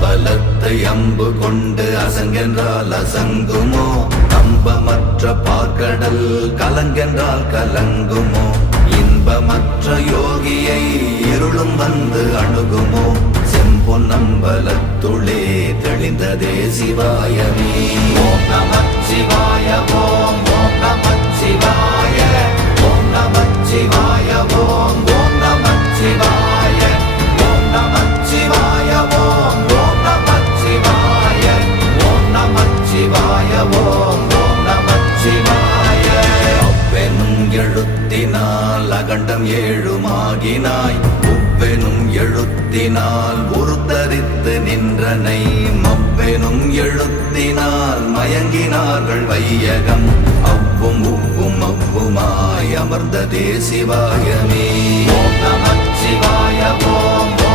அம்பலத்தை அம்பு கொண்டு அசங்கென்றால் அசங்குமோ? நம்பமற்ற பார்க்கடல் கலங்கென்றால் கலங்குமோ? இன்பமற்ற யோகியை இருளும் வந்து அணுகுமோ? செம்பொன்னம்பலத்துளே தெளிந்ததே சிவாயமே. ஓம் நமச்சிவாய ஓம் ஓம் நமச்சிவாய ஓம் நமச்சிவாய ஓம் ஓம் நமச்சிவாய ஓம் நமச்சிவாய ஓம் ஓம் நமச்சிவாய ஓம் நமச்சிவாய ஓம் ஓம் நமச்சிவாய. அவ்வெனும் எழுத்தினால் அகண்டம் ஏழுமாகினாய், உவ்வெனும் எழுத்தினால் உருத்தரித்து நின்றனை, மவ்வெனும் எழுத்தினால் மயங்கினார்கள் வையகம். அவ்வும் உவ்வும் அவ்வுமாய் அமர்ந்ததே சிவாயமே. ஓம் நமச்சிவாய ஓம்